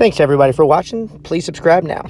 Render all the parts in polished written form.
Thanks everybody for watching. Please subscribe now.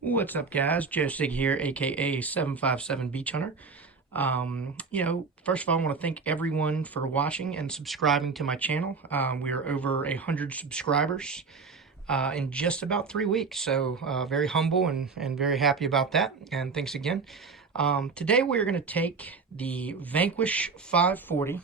What's up, guys? Joe Sig here, aka 757 Beach Hunter. First of all, I want to thank everyone for watching and subscribing to my channel. We are over 100 subscribers in just about 3 weeks, so very humble and very happy about that. And thanks again. Today we're going to take the Vanquish 540.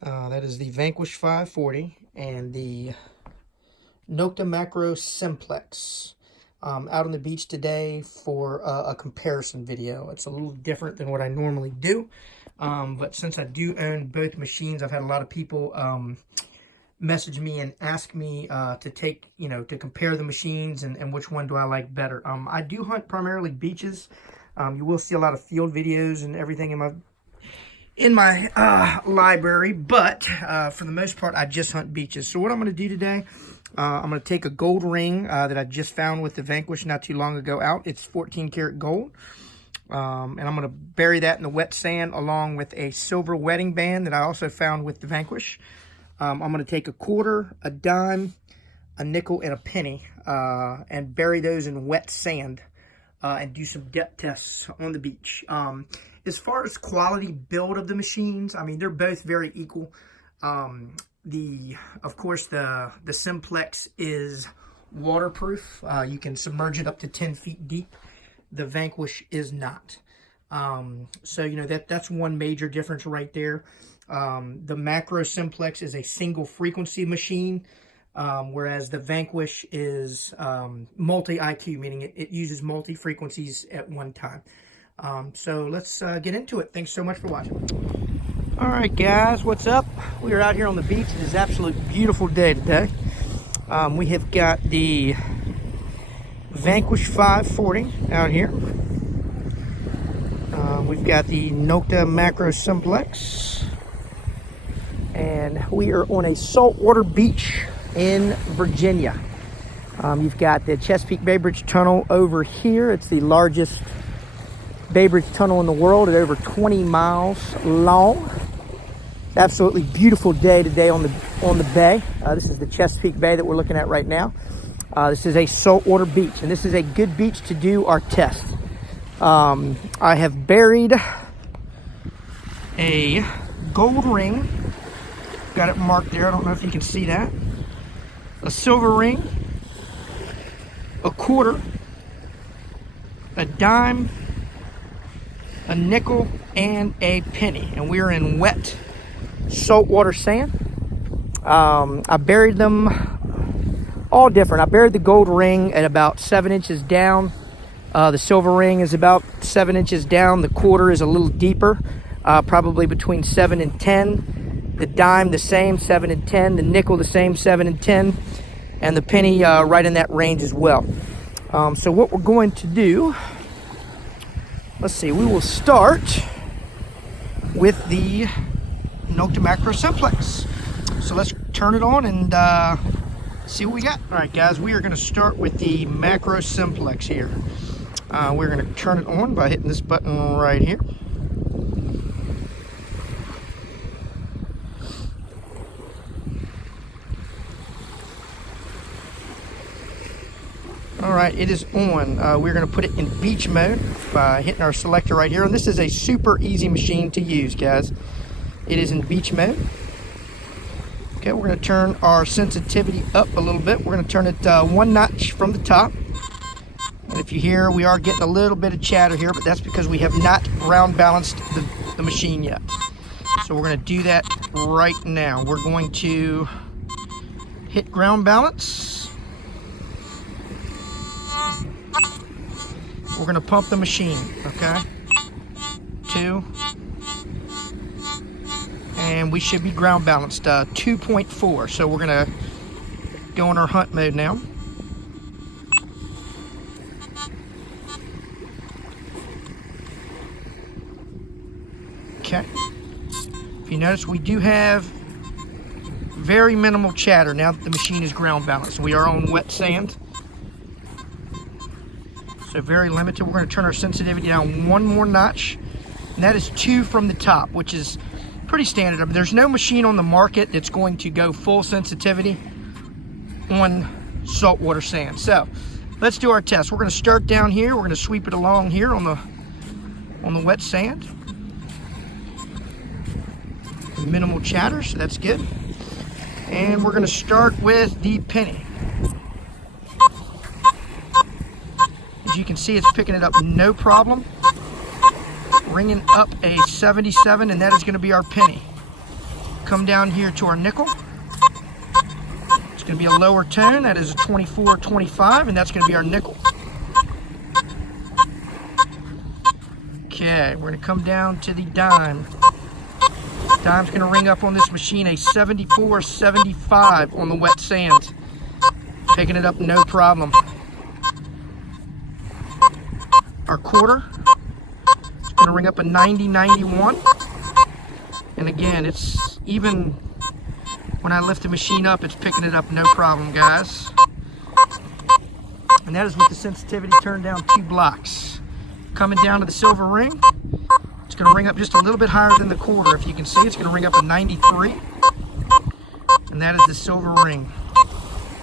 That is the Vanquish 540 and the Nokta Makro Simplex out on the beach today for a comparison video. It's a little different than what I normally do, but since I do own both machines, I've had a lot of people message me and ask me to compare the machines and which one do I like better. I do hunt primarily beaches. You will see a lot of field videos and everything in my library, but for the most part, I just hunt beaches. So what I'm going to do today, I'm going to take a gold ring that I just found with the Vanquish not too long ago out. It's 14 karat gold. And I'm going to bury that in the wet sand along with a silver wedding band that I also found with the Vanquish. I'm going to take a quarter, a dime, a nickel, and a penny and bury those in wet sand and do some depth tests on the beach. As far as quality build of the machines, I mean, they're both very equal. Of course, the Simplex is waterproof. You can submerge it up to 10 feet deep. The Vanquish is not. So, that's one major difference right there. The Makro Simplex is a single frequency machine, whereas the Vanquish is multi-IQ, meaning it uses multi-frequencies at one time. So let's get into it. Thanks so much for watching. All right, guys, what's up? We are out here on the beach. It is an absolute beautiful day today. We have got the Vanquish 540 out here. We've got the Nokta Makro Simplex. And we are on a saltwater beach in Virginia. You've got the Chesapeake Bay Bridge Tunnel over here. It's the largest Bay Bridge Tunnel in the world at over 20 miles long. Absolutely beautiful day today on the bay. This is the Chesapeake Bay that we're looking at right now. This is a saltwater beach, and this is a good beach to do our test. I have buried a gold ring. Got it marked there. I don't know if you can see that. A silver ring, a quarter, a dime, a nickel, and a penny. And we're in wet saltwater sand. I buried them all different. I buried the gold ring at about 7 inches down. The silver ring is about 7 inches down. The quarter is a little deeper, probably between 7 and 10. The dime the same, 7 and 10. The nickel the same, 7 and 10. And the penny right in that range as well. So what we're going to do, let's see, we will start with the Nokta Makro Simplex. So let's turn it on and see what we got. All right, guys, we are going to start with the Makro Simplex here. We're going to turn it on by hitting this button right here. All right, it is on. We're going to put it in beach mode by hitting our selector right here. And this is a super easy machine to use, guys. It is in beach mode. Okay, we're going to turn our sensitivity up a little bit. We're going to turn it 1 notch from the top. And if you hear, we are getting a little bit of chatter here, but that's because we have not ground balanced the machine yet. So we're going to do that right now. We're going to hit ground balance. We're going to pump the machine, okay? 2. And we should be ground balanced, 2.4. So we're going to go in our hunt mode now. Okay. If you notice, we do have very minimal chatter now that the machine is ground balanced. We are on wet sand. So very limited. We're going to turn our sensitivity down 1 more notch. And that is 2 from the top, which is pretty standard. I mean, there's no machine on the market that's going to go full sensitivity on saltwater sand. So let's do our test. We're going to start down here. We're going to sweep it along here on the wet sand. Minimal chatter, so that's good. And we're going to start with the penny. As you can see, it's picking it up no problem. Ringing up a 77, and that is going to be our penny. Come down here to our nickel. It's going to be a lower tone. That is a 24, 25, and that's going to be our nickel. Okay, we're going to come down to the dime. Dime's going to ring up on this machine a 74, 75 on the wet sand. Picking it up no problem. Our quarter is going to ring up a 90, 91. And again, it's even when I lift the machine up, it's picking it up no problem, guys. And that is with the sensitivity turned down 2 blocks. Coming down to the silver ring. It's going to ring up just a little bit higher than the quarter. If you can see, it's going to ring up a 93. And that is the silver ring.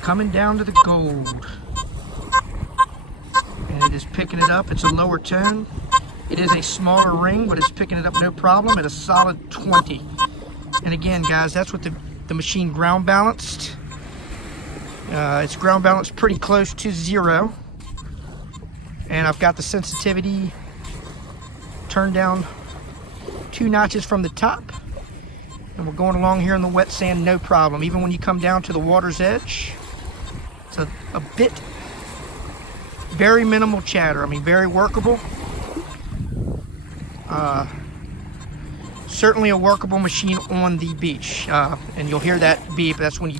Coming down to the gold. And it is picking it up. It's a lower tone. It is a smaller ring, but it's picking it up no problem at a solid 20. And again, guys, that's what the machine ground balanced. It's ground balanced pretty close to 0. And I've got the sensitivity turned down 2 notches from the top, and we're going along here in the wet sand no problem. Even when you come down to the water's edge, it's a bit very minimal chatter. I mean, very workable. Certainly a workable machine on the beach, and you'll hear that beep. That's when you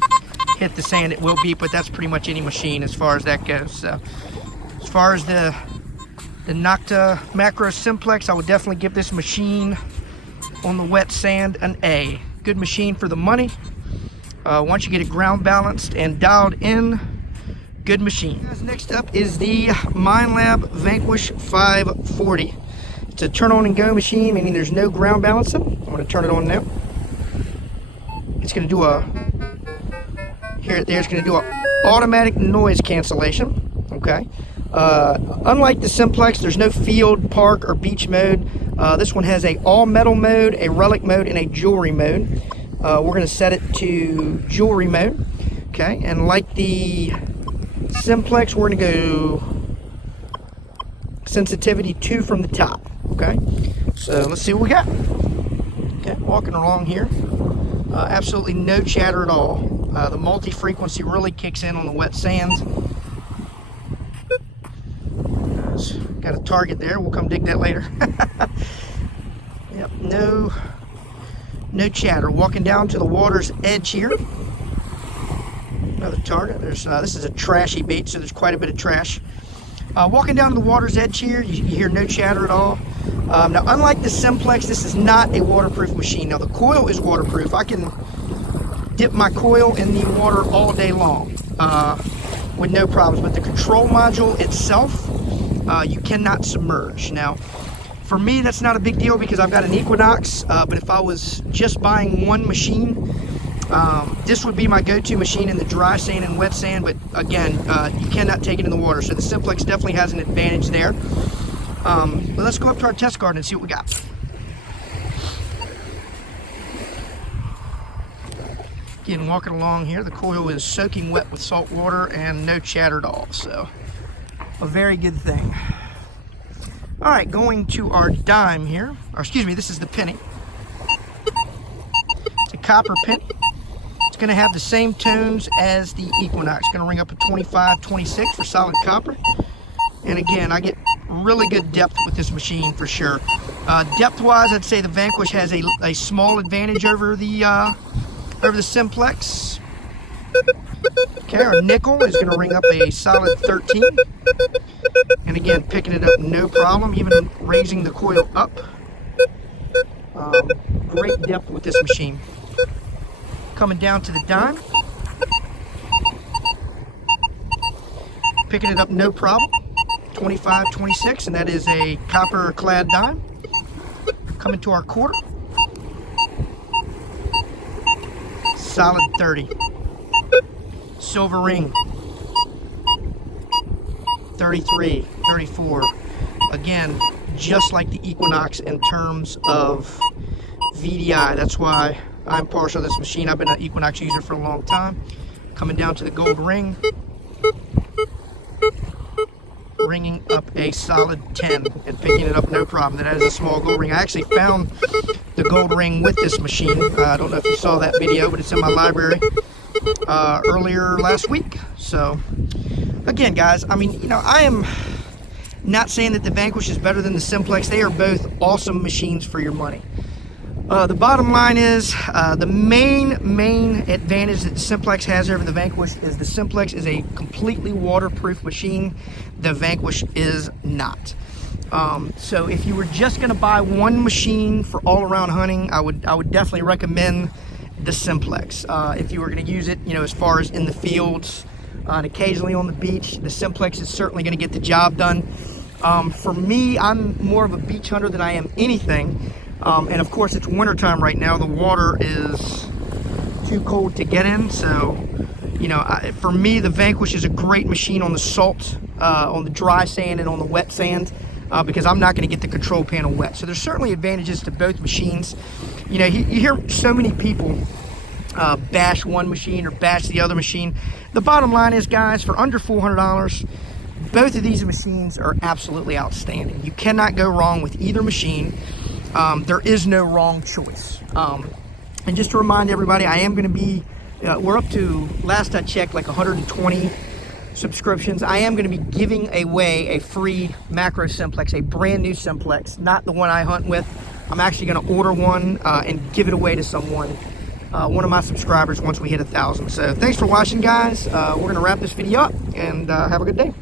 hit the sand, it will beep, but that's pretty much any machine as far as that goes. So as far as the Nokta Makro Simplex, I would definitely give this machine on the wet sand an A. Good machine for the money. Once you get it ground balanced and dialed in, good machine. Next up is the Minelab Vanquish 540. It's a turn on and go machine, meaning there's no ground balancing. I'm going to turn it on now. It's going to do it's going to do a automatic noise cancellation. Okay. Unlike the Simplex, there's no field, park, or beach mode. This one has a all metal mode, a relic mode, and a jewelry mode. We're going to set it to jewelry mode. Okay, and like the Simplex, we're going to go sensitivity 2 from the top. Okay, so let's see what we got. Okay, walking along here. Absolutely no chatter at all. The multi-frequency really kicks in on the wet sands. Got a target there. We'll come dig that later. Yep, no chatter. Walking down to the water's edge here. Another target. This is a trashy bait, so there's quite a bit of trash. Walking down to the water's edge here, you hear no chatter at all. Now, unlike the Simplex, this is not a waterproof machine. Now, the coil is waterproof. I can dip my coil in the water all day long with no problems. But the control module itself, you cannot submerge. Now, for me, that's not a big deal because I've got an Equinox, but if I was just buying one machine, this would be my go-to machine in the dry sand and wet sand, but again, you cannot take it in the water, so the Simplex definitely has an advantage there. But let's go up to our test garden and see what we got. Again, walking along here, the coil is soaking wet with salt water and no chatter at all, so a very good thing. All right, going to our dime here, or excuse me, this is the penny. It's a copper penny. It's going to have the same tones as the Equinox. It's going to ring up a 25, 26 for solid copper. And again, I get really good depth with this machine for sure. Depth-wise, I'd say the Vanquish has a small advantage over the Simplex. Okay, our nickel is going to ring up a solid 13. And again, picking it up no problem, even raising the coil up. Great depth with this machine. Coming down to the dime. Picking it up no problem. 25, 26, and that is a copper clad dime. Coming to our quarter. solid 30. Silver ring, 33, 34. Again, just like the Equinox in terms of VDI. That's why I'm partial to this machine. I've been an Equinox user for a long time. Coming down to the gold ring, ringing up a solid 10 and picking it up no problem. That is a small gold ring. I actually found the gold ring with this machine. I don't know if you saw that video, but it's in my library earlier last week. So again, guys, I mean, you know, I am not saying that the Vanquish is better than the Simplex. They are both awesome machines for your money. The bottom line is the main advantage that the Simplex has over the Vanquish is the Simplex is a completely waterproof machine. The Vanquish is not. So if you were just going to buy one machine for all-around hunting, I would definitely recommend the Simplex. If you were going to use it, you know, as far as in the fields and occasionally on the beach, the Simplex is certainly going to get the job done. For me, I'm more of a beach hunter than I am anything. And of course, it's wintertime right now. The water is too cold to get in. So, you know, for me, the Vanquish is a great machine on the salt, on the dry sand, and on the wet sand, because I'm not going to get the control panel wet. So there's certainly advantages to both machines. You know, you hear so many people bash one machine or bash the other machine. The bottom line is, guys, for under $400, both of these machines are absolutely outstanding. You cannot go wrong with either machine. There is no wrong choice. And just to remind everybody, I am going to be, we're up to, last I checked, like 120 subscriptions. I am going to be giving away a free Makro Simplex, a brand new Simplex, not the one I hunt with. I'm actually going to order one and give it away to someone, one of my subscribers, once we hit 1,000. So thanks for watching, guys. We're going to wrap this video up, and have a good day.